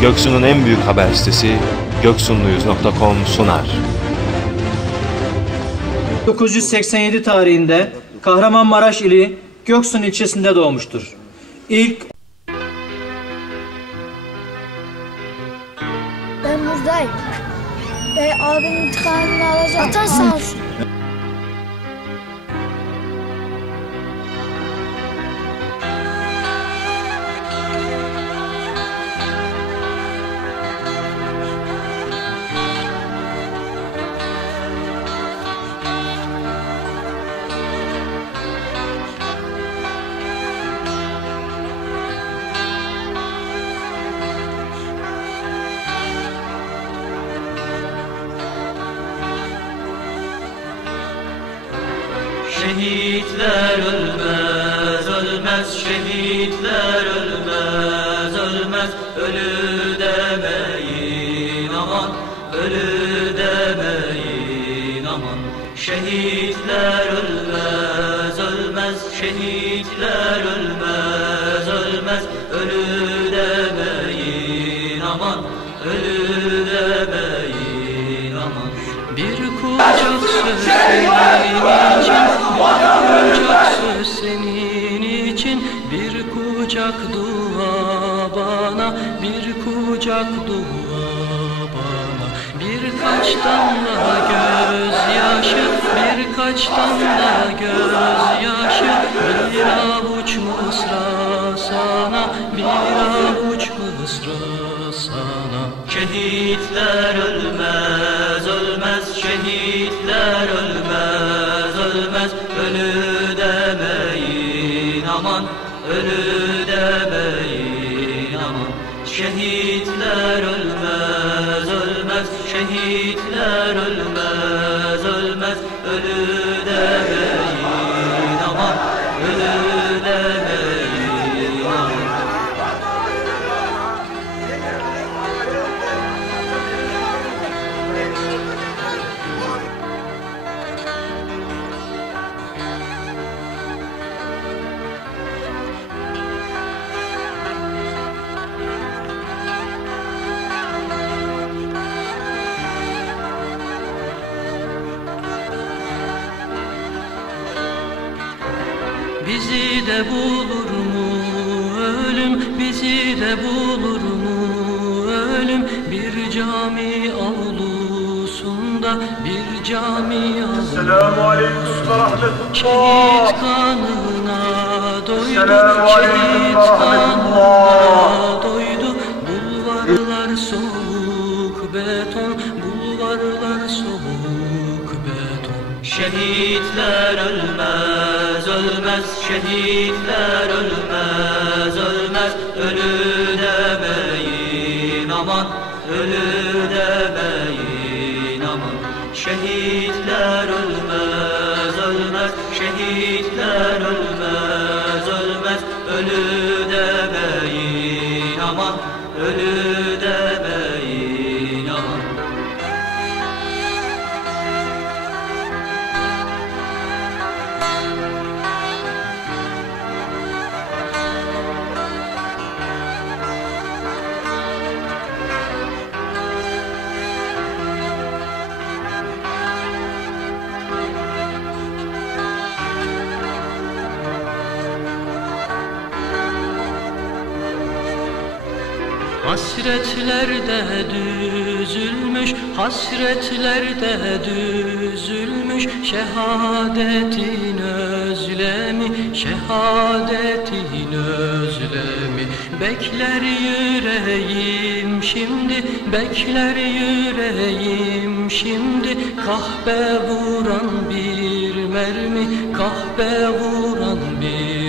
Göksu'nun en büyük haber sitesi göksunluyuz.com sunar. 1987 tarihinde Kahramanmaraş ili Göksun ilçesinde doğmuştur. Ben buradayım. Abimin intikamını alacağım. Atan sağ olsun. Şehitler ölmez, ölmez, şehitler ölmez, ölmez. Ölü demeyin aman, ölü demeyin aman. Şehitler ölmez, ölmez, şehitler ölmez, ölmez. Ölü demeyin aman, ölü demeyin aman. Bir kucak söz senin için, bir kucak dua bana, bir kucak dua bana. Birkaç damla gözyaşı, birkaç damla gözyaşı. Bir avuç mısra sana, bir avuç mısra sana. Şehitler ölmez, ölmez, şehitler ölmez, ölmez. Ölü demeyin aman, ölü demeyin aman. Şehitler ölmez, ölmez, şehitler ölmez, ölmez. Ölü demeyin aman, ölü demeyin aman. Bizi de bulur mu ölüm, bizi de bulur mu ölüm? Bir cami avlusunda, bir cami avlusunda. Şehit kanına doydu, şehit kanına doydu. Bulvarlar soğuk beton, bulvarlar soğuk beton. Şehitler ölmez, ölmez, şehitler ölmez, ölmez. Ölü demeyin aman, ölü demeyin aman. Şehitler ölmez, ölmez, şehitler ölmez, ölmez. Ölü demeyin aman, ölü demeyin aman. Hasretlerde düzülmüş, hasretlerde düzülmüş. Şehadetin özlemi, şehadetin özlemi. Bekler yüreğim şimdi, bekler yüreğim şimdi. Kahpe vuran bir mermi, kahpe vuran bir